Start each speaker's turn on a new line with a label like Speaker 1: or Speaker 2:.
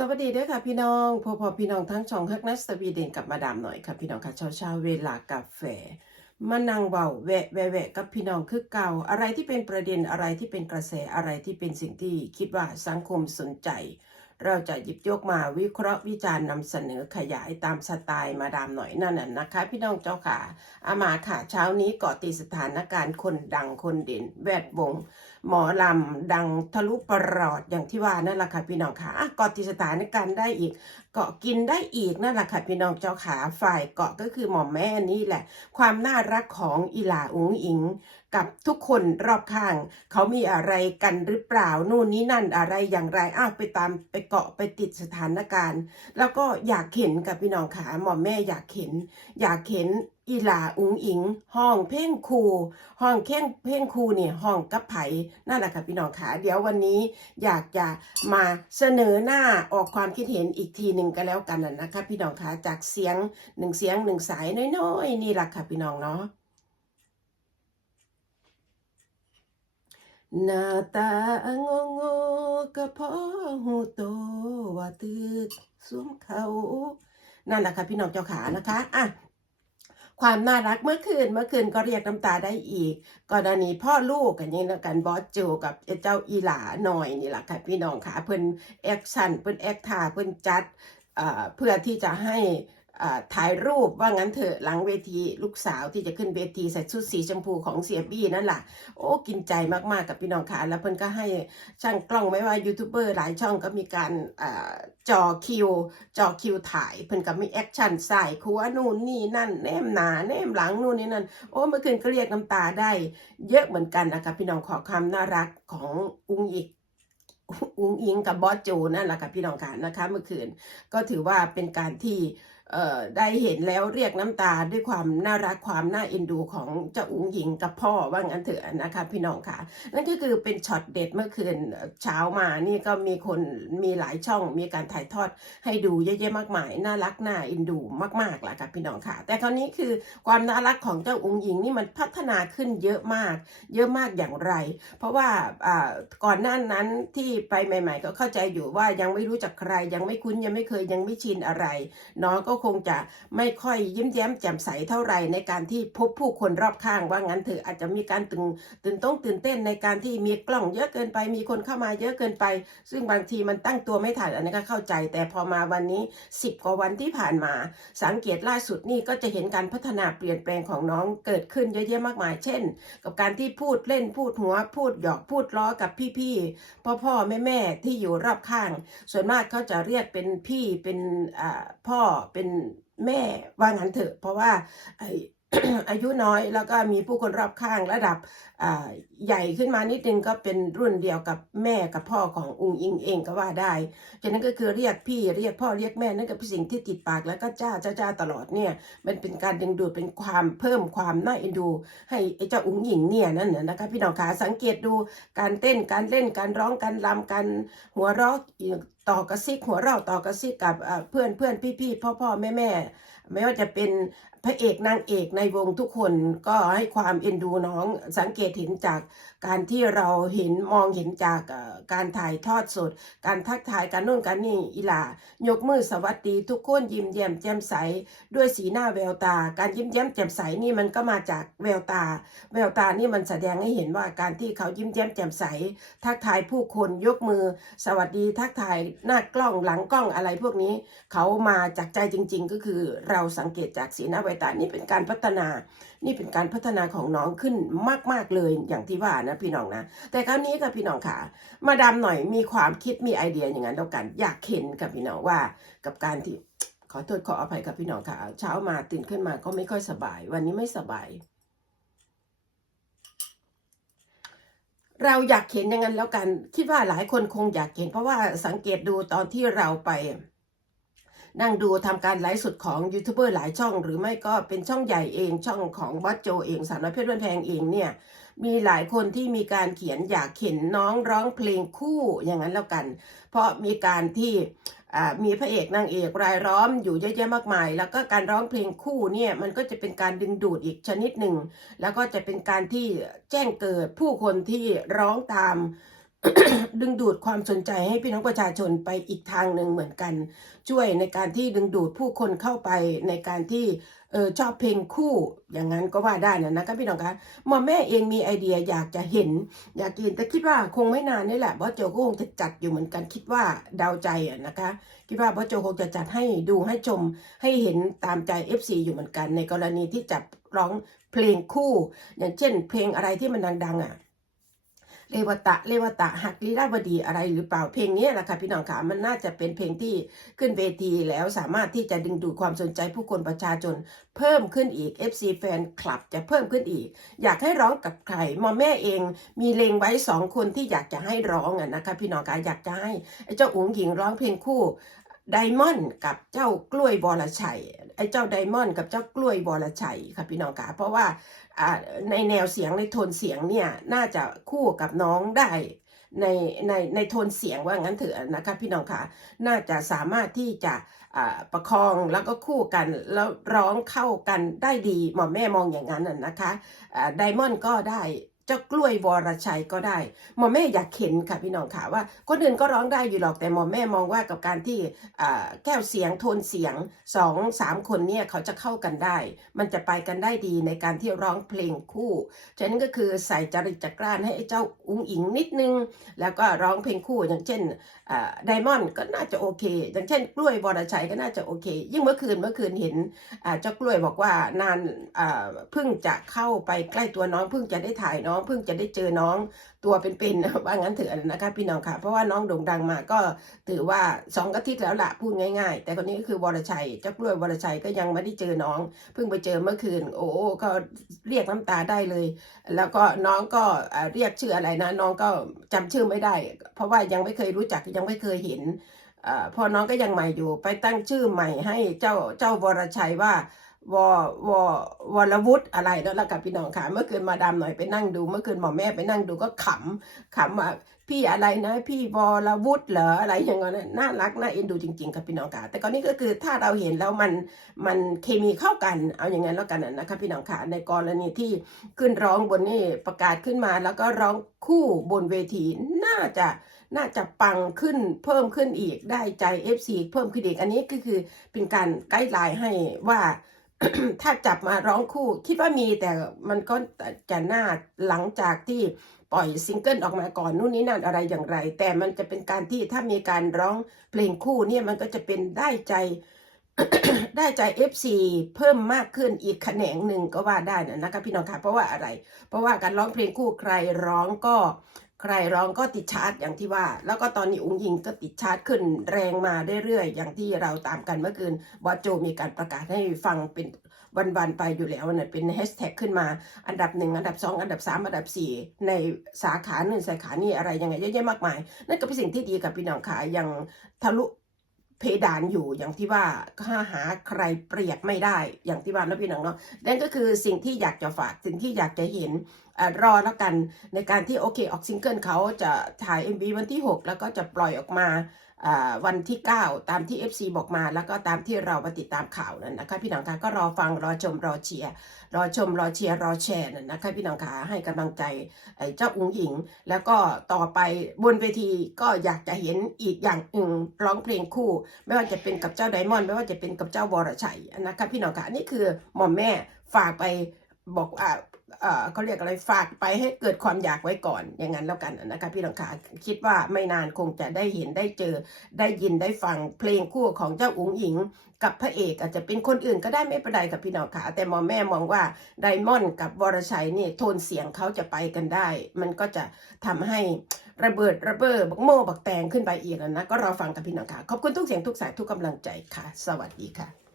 Speaker 1: สวัสดีด้วยค่ะพี่น้องพอพอพี่น้องทั้งช่องฮักนัสวีเดนกับมาดามหน่อยค่ะพี่น้องค่ะเช้าเช้าๆเวลากาแฟมานั่งเบาแวะแวะแวะกับพี่น้องคือเก่า อะไรที่เป็นประเด็นอะไรที่เป็นกระแสอะไรที่เป็นสิ่งที่คิดว่าสังคมสนใจ เราจะหยิบยกมาวิเคราะห์วิจารณ์นำเสนอขยายตามสไตล์มาดามหน่อยนั่นน่ะนะคะ พี่น้องเจ้าค่ะอามาค่ะเช้านี้เกาะติดสถานการณ์คนดังคนเด่น แวดวงหมอลำดังทะลุประหลอดอย่างที่ว่านั่นแหละค่ะพี่น้องค่ะเกาะติสถานการณ์ได้อีก เกาะกินได้อีกนั่นแหละค่ะพี่น้องเจ้าขาฝ่ายเกาะก็คือหมอแม่นี่แหละ ความน่ารักของอีหลาอุ๋งอิงกับทุกคนรอบข้าง เขามีอะไรกันหรือเปล่านู่นนี่นั่นอะไรอย่างไรอ้าวไปตามไปเกาะไปติดสถานการณ์ แล้วก็อยากเห็นกับพี่น้องขาหมอแม่อยากเห็น อยากเห็น อีหลาอุ๋งอิง ห้องเพ่งครูห้องเพ่งเพ่งครูเนี่ยห้องกับไผ่นั่นแหละค่ะพี่น้องขาเดี๋ยววันนี้อยากจะมาเสนอหน้าออกความคิดเห็นอีกทีหนึ่งก็แล้วกันนะนะคะพี่น้องคะจากเสียงหนึ่งเสียงหนึ่งสายน้อยๆนี่แหละค่ะพี่น้องเนาะหน้าตางงๆก็พอหูโตว่าตึกสวมเขานั่นแหละค่ะพี่น้องเจ้าขานะคะอะ ความน่ารักเมื่อคืนเมื่อคืนก็เรียกน้ำตาได้อีกกรณีพ่อลูกกันนี้แล้วกันบอสจูกับเจ้าอีหลาหน่อยนี่แหละค่ะพี่น้องค่ะเพิ่นแอคชั่นเพิ่นแอคท่าเพิ่นจัดเพื่อที่จะให้ ถ่ายรูปว่างั้นเถอะหลังเวทีลูกสาวที่จะขึ้นเวทีใส่ชุดสีชมพูของเสียบี้นั่นแหละโอ้กินใจมากๆกับพี่น้องค่ะแล้วเพิ่นก็ให้ช่างกล้องไม่ว่ายูทูบเบอร์หลายช่องก็มีการอจอคิวจอคิวถ่ายเพิ่นก็มีแอคชั่นใส่คัวนู่นนี่นั่นแนมหนาแนมหลังนู่นนี่นั่นโอ้เมื่อคืนก็เรียกน้ำตาได้ เยอะเหมือนกันนะคะพี่น้องขอความน่ารักของอุ้งอิกอุ้งอิงกับบอสโจนั่นแหละค่ะพี่น้องค่ะนะคะ เมื่อคืนก็ถือว่าเป็นการที่ ได้เห็นแล้วเรียกน้ำตาด้วยความน่ารักความน่าเอ็นดูของเจ้าอุ้งหญิงกับพ่อว่างั้นเถอะนะคะพี่น้องค่ะ นั่นก็คือเป็นช็อตเด็ดเมื่อคืนเช้ามานี่ก็มีคนมีหลายช่องมีการถ่ายทอดให้ดูเยอะๆมากมายน่ารักน่าเอ็นดูมากๆแหละค่ะพี่น้องค่ะ แต่คราวนี้คือความน่ารักของเจ้าอุ้งหญิงนี่มันพัฒนาขึ้นเยอะมาก เยอะมากอย่างไร เพราะว่าอ่าก่อนหน้านั้นที่ไปใหม่ ๆ ก็เข้าใจอยู่ว่ายังไม่รู้จักใครยังไม่คุ้นยังไม่เคยยังไม่ชินอะไรน้องก็คงจะไม่ค่อยยิ้มแย้มแจ่มใสเท่าไหร่ในการที่พบผู้คนรอบข้างว่างั้นเถอะอาจจะมีการตื่นตื่นต้องตื่นเต้นในการที่มีกล้องเยอะเกินไปมีคนเข้ามาเยอะเกินไป ซึ่งบางทีมันตั้งตัวไม่ทันอันนี้ก็เข้าใจ แต่พอมาวันนี้ 10 กว่าวันที่ผ่านมา สังเกตล่าสุดนี่ก็จะเห็นการพัฒนาเปลี่ยนแปลงของน้องเกิดขึ้นเยอะแยะมากมาย เช่น กับการที่พูดเล่นพูดหัวพูดหยอกพูดล้อกับพี่ๆพ่อพ่อแม่แม่ที่อยู่รอบข้าง ส่วนมากเขาจะเรียกเป็นพี่เป็นพ่อเป็นแม่ว่างั้นเถอะ เพราะว่า อายุน้อยแล้วก็มีผู้คนรอบข้างระดับใหญ่ขึ้นมานิดนึงก็เป็นรุ่นเดียวกับแม่กับพ่อของอุงอิงเองก็ว่าได้ฉะนั้นก็คือเรียกพี่เรียกพ่อเรียกแม่นั่นก็เป็นสิ่งที่ติดปากแล้วก็จ้าจ้าจ้าตลอดเนี่ยมันเป็นการดึงดูดเป็นความเพิ่มความน่าเอ็นดู ให้ไอ้เจ้าอุงหญิงเนี่ยนั่นนะนะคะพี่น้องขาสังเกตดูการเต้นการเล่นการร้องการรำการหัวเราะต่อกระซิกหัวเราะต่อกระซิกกับเพื่อนเพื่อนพี่พี่พ่อพ่อแม่แม่ไม่ว่าจะเป็นพระเอกนางเอกในวงทุกคนก็ให้ความเอ็นดูน้องสังเกตเห็นจากการที่เราเห็นมองเห็นจากการถ่ายทอดสด การทักทายการนู่นการนี่อีหลายกมือสวัสดีทุกคนยิ้มแย้มแจ่มใสด้วยสีหน้าแววตา การยิ้มแย้มแจ่มใสนี่มันก็มาจากแววตา แววตานี่มันแสดงให้เห็นว่าการที่เขายิ้มแย้มแจ่มใส ทักทายผู้คนยกมือสวัสดีทักทายหน้ากล้องหลังกล้องอะไรพวกนี้ เขามาจากใจจริง ๆ ก็คือเราสังเกตจากสีหน้าววตานี่เป็นการพัฒนา นี่เป็นการพัฒนาของน้องขึ้นมาก ๆเลยอย่างที่ว่านะพี่น้องนะ แต่คราวนี้กับพี่น้องค่ะ มาดามหน่อยมีความคิดมีไอเดียอย่างนั้นแล้วกัน อยากเห็นกับพี่น้องว่า กับการที่ขอโทษขออภัยกับพี่น้องค่ะ เช้ามาตื่นขึ้นมาก็ไม่ค่อยสบาย วันนี้ไม่สบายเราอยากเห็นอย่างนั้นแล้วกัน คิดว่าหลายคนคงอยากเห็น เพราะว่าสังเกตดูตอนที่เราไป นั่งดูทำการไลฟ์สดของยูทูบเบอร์หลายช่อง หรือไม่ก็เป็นช่องใหญ่เองช่องของบอสโจเองสาวน้อยเพชรบ้านแพงเองเนี่ยมีหลายคนที่มีการเขียนอยากเห็นน้องร้องเพลงคู่อย่างนั้นแล้วกัน เพราะมีการที่มีพระเอกนางเอกรายล้อมอยู่เยอะแยะมากมาย แล้วก็การร้องเพลงคู่เนี่ยมันก็จะเป็นการดึงดูดอีกชนิดหนึ่ง แล้วก็จะเป็นการที่แจ้งเกิดผู้คนที่ร้องตาม ดึงดูดความสนใจให้พี่น้องประชาชนไปอีกทางหนึ่งเหมือนกัน ช่วยในการที่ดึงดูดผู้คนเข้าไปในการที่เออชอบเพลงคู่อย่างนั้นก็ว่าได้นะนะคะพี่น้องคะหมอแม่เองมีไอเดียอยากจะเห็น อยากเห็นแต่คิดว่าคงไม่นานนี่แหละบอสโจก็คงจะจัดอยู่เหมือนกันคิดว่าเดาใจอะนะคะ คิดว่าบอสโจคงจะจัดให้ดูให้ชมให้เห็นตามใจ FC อยู่เหมือนกัน ในกรณีที่จับร้องเพลงคู่ อย่างเช่น เพลงอะไรที่มันดังๆอะ เลวตะเลวตะหักลีลาวดีอะไรหรือเปล่าเพลงนี้แหละค่ะพี่น้องค่ะมันน่าจะเป็นเพลงที่ขึ้นเวทีแล้วสามารถที่จะดึงดูดความสนใจผู้คนประชาชนเพิ่มขึ้นอีก FC แฟนคลับจะเพิ่มขึ้นอีก อยากให้ร้องกับใครมอแม่เองมีเลงไว้สองคนที่อยากจะให้ร้องอะนะคะพี่น้องค่ะอยากจะให้เจ้าอุ๋งหญิงร้องเพลงคู่ ไดมอนด์กับเจ้ากล้วยบอระชัยไอ้เจ้าไดมอนด์กับเจ้ากล้วยบอระชัยค่ะพี่น้องคะเพราะว่าในแนวเสียงในโทนเสียงเนี่ยน่าจะคู่กับน้องได้ในในในโทนเสียงว่างั้นเถอะนะคะพี่น้องคะน่าจะสามารถที่จะประคองแล้วก็คู่กันแล้วร้องเข้ากันได้ดีหมอแม่มองอย่างนั้นนะคะไดมอนด์ก็ได้ เจ้ากล้วยวรชัยก็ได้หมอแม่อยากเห็นค่ะพี่น้องค่ะว่าคนอื่นก็ร้องได้อยู่หรอกแต่หมอแม่มองว่ากับการที่แก้วเสียงโทนเสียงสองสามคนเนี่ยเขาจะเข้ากันได้ มันจะไปกันได้ดีในการที่ร้องเพลงคู่ฉะนั้นก็คือใส่จริตจักรานให้เจ้าอุ้งอิงนิดนึง แล้วก็ร้องเพลงคู่อย่างเช่นไดมอนด์ก็น่าจะโอเค อย่างเช่น กล้วยบอรชัยก็น่าจะโอเค ยิ่งเมื่อคืนเมื่อคืนเห็นเจ้ากล้วยบอกว่านานเพิ่งจะเข้าไปใกล้ตัวน้องเพิ่งจะได้ถ่ายน้ององเพิ่งจะได้เจอน้องตัวเป็นๆว่างั้นเถอะนะคะพี่น้องค่ะ เพราะว่าน้องโด่งดังมาก็ถือว่าสองอาทิตย์แล้วละพูดง่าย ๆ แต่คนนี้ก็คือวรชัยเจ้ากล้วยวรชัยก็ยังไม่ได้เจอน้อง เพิ่งไปเจอเมื่อคืน โอ้ก็เรียกน้ำตาได้เลย แล้วก็น้องก็เรียกชื่ออะไรนะ น้องก็จำชื่อไม่ได้ เพราะว่ายังไม่เคยรู้จักยังไม่เคยเห็นอพอน้องก็ยังใหม่อยู่ ไปตั้งชื่อใหม่ให้เจ้าเจ้าวรชัยว่า วอวอวรวุฒิอะไรแล้วล่ะกับพี่น้องค่ะ เมื่อคืนมาดามหน่อยไปนั่งดู เมื่อคืนหมอแม่ไปนั่งดูก็ขำขำว่าพี่อะไรนะ พี่วรวุฒิเหรออะไรอย่างเงี้ยน่ารักน่าเอ็นดูจริงๆครับพี่น้องค่ะ แต่ก่อนนี้ก็คือถ้าเราเห็นแล้วมันมันเคมีเข้ากันเอาอย่างนั้นแล้วกันนะคะพี่น้องค่ะในกรณีที่ขึ้นร้องบนนี่ประกาศขึ้นมา แล้วก็ร้องคู่บนเวทีน่าจะน่าจะปังขึ้นเพิ่มขึ้นอีกได้ใจ FC เพิ่มขึ้นอีกอันนี้ก็คือเป็นการไกด์ไลน์ให้ว่า ถ้าจับมาร้องคู่ คิดว่ามีแต่มันก็จะหน่าหลังจากที่ปล่อยซิงเกิลออกมาก่อนนู่นนี่นั่นอะไรอย่างไร แต่มันจะเป็นการที่ถ้ามีการร้องเพลงคู่เนี่ยมันก็จะเป็นได้ใจได้ใจ FC เพิ่มมากขึ้นอีกแขนงหนึ่งก็ว่าได้นะนะคะพี่น้องคะเพราะว่าอะไร เพราะว่าการร้องเพลงคู่ใครร้องก็ ใครร้องก็ติดชาร์ตอย่างที่ว่า แล้วก็ตอนนี้อุ้งยิงก็ติดชาร์ตขึ้นแรงมาเรื่อยๆ อย่างที่เราตามกันเมื่อคืนบอสโจมีการประกาศให้ฟังเป็นวันๆไปอยู่แล้วนะเป็นแฮชแท็กขึ้นมาอันดับหนึ่งอันดับสองอันดับสามอันดับสี่ในสาขาหนึ่งสาขานี่อะไรยังไงเยอะแยะมากมาย นั่นก็เป็นสิ่งที่ดีกับพี่น้องค่ะยังทะลุเพดานอยู่อย่างที่ว่าข้าหาใครเปรียบไม่ได้อย่างที่ว่าแล้วพี่น้องเนาะนั่นก็คือสิ่งที่อยากจะฝากสิ่งที่อยากจะเห็น รอแล้วกัน ในการที่โอเคออกซิงเกิลเขาจะถ่าย MV วันที่ 6 แล้วก็จะปล่อยออกมาวันที่ 9 ตามที่ FC บอกมา แล้วก็ตามที่เราติดตามข่าวนั่นนะคะพี่น้องคะก็รอฟังรอชมรอเชียร์รอชมรอเชียร์รอแชร์นั่นนะคะพี่น้องคะให้กำลังใจเจ้าอุ้งหญิง แล้วก็ต่อไปบนเวทีก็อยากจะเห็นอีกอย่างหนึ่งร้องเพลงคู่ ไม่ว่าจะเป็นกับเจ้าไดมอนด์ไม่ว่าจะเป็นกับเจ้าวรชัยนะคะพี่น้องคะอันนี่คือหม่อมแม่ฝากไปบอกอ่า เอ่อเขาเรียกอะไรฝากไปให้เกิดความอยากไว้ก่อนอย่างนั้นแล้วกันนะคะพี่น้องคะคิดว่าไม่นานคงจะได้เห็นได้เจอได้ยินได้ฟังเพลงคู่ของเจ้าอุ๋งอิง กับพระเอกอาจจะเป็นคนอื่นก็ได้ไม่เป็นไรกับพี่น้องค่ะแต่หมอแม่มองว่าไดมอนด์กับวรชัยนี่โทนเสียงเขาจะไปกันได้ มันก็จะทำให้ระเบิดระเบ้อบักโม่บักแตงขึ้นไปอีกแล้วนะก็รอฟังกับพี่น้องค่ะขอบคุณทุกเสียงทุกสายทุกกำลังใจค่ะ สวัสดีค่ะ